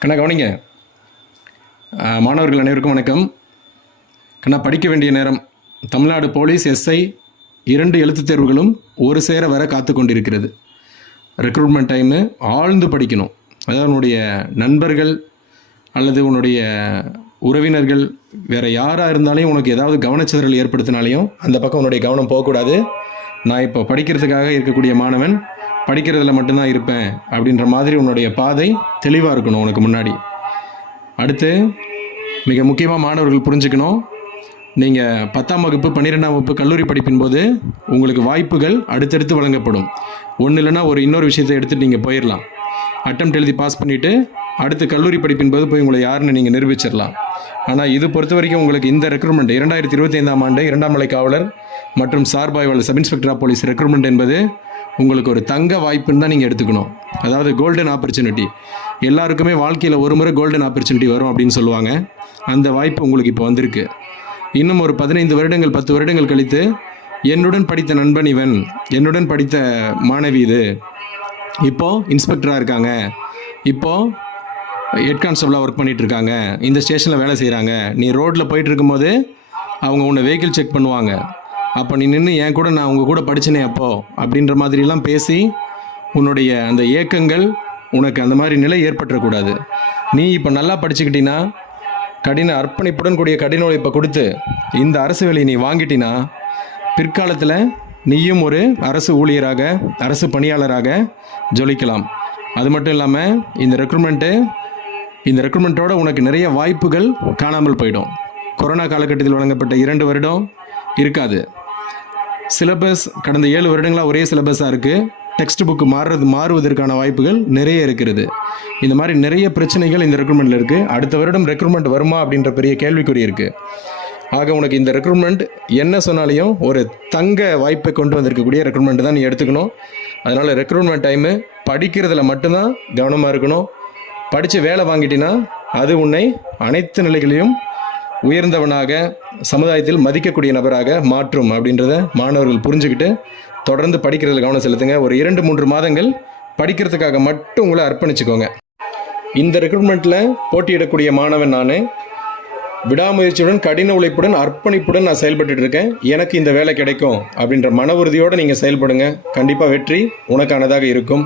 கண்ணா கவனிங்க. மாணவர்கள் அனைவருக்கும் வணக்கம். கண்ணா, படிக்க வேண்டிய நேரம். தமிழ்நாடு போலீஸ் எஸ்ஐ 2 எழுத்துத் தேர்வுகளும் ஒரு சேர வர காத்து கொண்டிருக்கிறது. ரெக்ரூட்மெண்ட் டைமு ஆழ்ந்து படிக்கணும். அதாவது உன்னுடைய நண்பர்கள் அல்லது உன்னுடைய உறவினர்கள் வேறு யாராக இருந்தாலும் உனக்கு ஏதாவது கவனச்சிதறல் ஏற்படுத்தினாலையும் அந்த பக்கம் உன்னுடைய கவனம் போகக்கூடாது. நான் இப்போ படிக்கிறதுக்காக இருக்கக்கூடிய மாணவன், படிக்கிறதுல மட்டும்தான் இருப்பேன் அப்படின்ற மாதிரி உன்னுடைய பாதை தெளிவாக இருக்கணும் உனக்கு முன்னாடி. அடுத்து மிக முக்கியமாக மாணவர்கள் புரிஞ்சுக்கணும், நீங்கள் 10ஆம் வகுப்பு 12ஆம் வகுப்பு கல்லூரி படிப்பின் போது உங்களுக்கு வாய்ப்புகள் அடுத்தடுத்து வழங்கப்படும். ஒன்று இல்லைன்னா இன்னொரு விஷயத்தை எடுத்துகிட்டு நீங்கள் போயிடலாம். அட்டெம்ப்ட் எழுதி பாஸ் பண்ணிவிட்டு அடுத்து கல்லூரி படிப்பின் போது போய் உங்களை யாருன்னு நீங்கள் நிரூபிச்சிடலாம். ஆனால் இது பொறுத்த வரைக்கும் உங்களுக்கு இந்த ரெக்ரூட்மெண்ட் 2025ஆம் ஆண்டு 2ஆம் நிலை காவலர் மற்றும் சார்பாய்வாளர் sub inspector of police recruitment என்பது உங்களுக்கு ஒரு தங்க வாய்ப்புன்னு தான் நீங்கள் எடுத்துக்கணும். அதாவது கோல்டன் ஆப்பர்ச்சுனிட்டி. எல்லாருக்குமே வாழ்க்கையில் ஒரு முறை கோல்டன் ஆப்பர்ச்சுனிட்டி வரும் அப்படின்னு சொல்லுவாங்க. அந்த வாய்ப்பு உங்களுக்கு இப்போ வந்திருக்கு. இன்னும் ஒரு 15 வருடங்கள் 10 வருடங்கள் கழித்து என்னுடன் படித்த நண்பன் இவன், என்னுடன் படித்த மாணவி இது, இப்போது இன்ஸ்பெக்டராக இருக்காங்க, இப்போது ஹெட் கான்ஸ்டபிளாக ஒர்க் பண்ணிகிட்ருக்காங்க, இந்த ஸ்டேஷனில் வேலை செய்கிறாங்க. நீ ரோட்டில் போயிட்டு இருக்கும்போது அவங்க உன்னை வெஹிக்கிள் செக் பண்ணுவாங்க. அப்போ நீ நின்று என் கூட நான் உங்கள் கூட படித்தனே அப்போது அப்படின்ற மாதிரிலாம் பேசி உன்னுடைய அந்த ஏக்கங்கள் உனக்கு அந்த மாதிரி நிலை ஏற்பட்டுறக்கூடாது. நீ இப்போ நல்லா படிச்சுக்கிட்டினா, கடின அர்ப்பணிப்புடன் கூடிய கடின உழைப்பை கொடுத்து இந்த அரசு வேலையை நீ வாங்கிட்டினா பிற்காலத்தில் நீயும் ஒரு அரசு ஊழியராக, அரசு பணியாளராக ஜொலிக்கலாம். அது மட்டும் இல்லாமல் இந்த ரெக்ரூட்மெண்ட்டோட உனக்கு நிறைய வாய்ப்புகள் காணாமல் போயிடும். கொரோனா காலகட்டத்தில் வழங்கப்பட்ட 2 வருடம் இருக்காது. சிலபஸ் கடந்த 7 வருடங்களாக ஒரே சிலபஸாக இருக்குது. டெக்ஸ்ட் புக்கு மாறுவதற்கான வாய்ப்புகள் நிறைய இருக்கிறது. இந்த மாதிரி நிறைய பிரச்சனைகள் இந்த ரெக்ரூட்மெண்ட்டில் இருக்குது. அடுத்த வருடம் ரெக்ரூட்மெண்ட் வருமா அப்படின்ற பெரிய கேள்விக்குறி இருக்குது. ஆக உனக்கு இந்த ரெக்ரூட்மெண்ட் என்ன சொன்னாலையும் ஒரு தங்க வாய்ப்பை கொண்டு வந்திருக்கக்கூடிய ரெக்ரூட்மெண்ட் தான் நீ எடுத்துக்கணும். அதனால் ரெக்ரூட்மெண்ட் டைமு படிக்கிறதுல மட்டும்தான் கவனமாக இருக்கணும். படித்து வேலை வாங்கிட்டினா அது உன்னை அனைத்து நிலைகளிலும் உயர்ந்தவனாக, சமுதாயத்தில் மதிக்கக்கூடிய நபராக மாற்றும் அப்படின்றத மாணவர்கள் புரிஞ்சுக்கிட்டு தொடர்ந்து படிக்கிறதுல கவனம் செலுத்துங்க. ஒரு 2-3 மாதங்கள் படிக்கிறதுக்காக மட்டும் உங்களை அர்ப்பணிச்சுக்கோங்க. இந்த ரெக்ரூட்மெண்ட்டில் போட்டியிடக்கூடிய மாணவன் நான். விடாமுயற்சியுடன், கடின உழைப்புடன், அர்ப்பணிப்புடன் நான் செயல்பட்டு இருக்கேன். எனக்கு இந்த வேலை கிடைக்கும் அப்படின்ற மன உறுதியோடு நீங்கள் செயல்படுங்க. கண்டிப்பாக வெற்றி உனக்கானதாக இருக்கும்.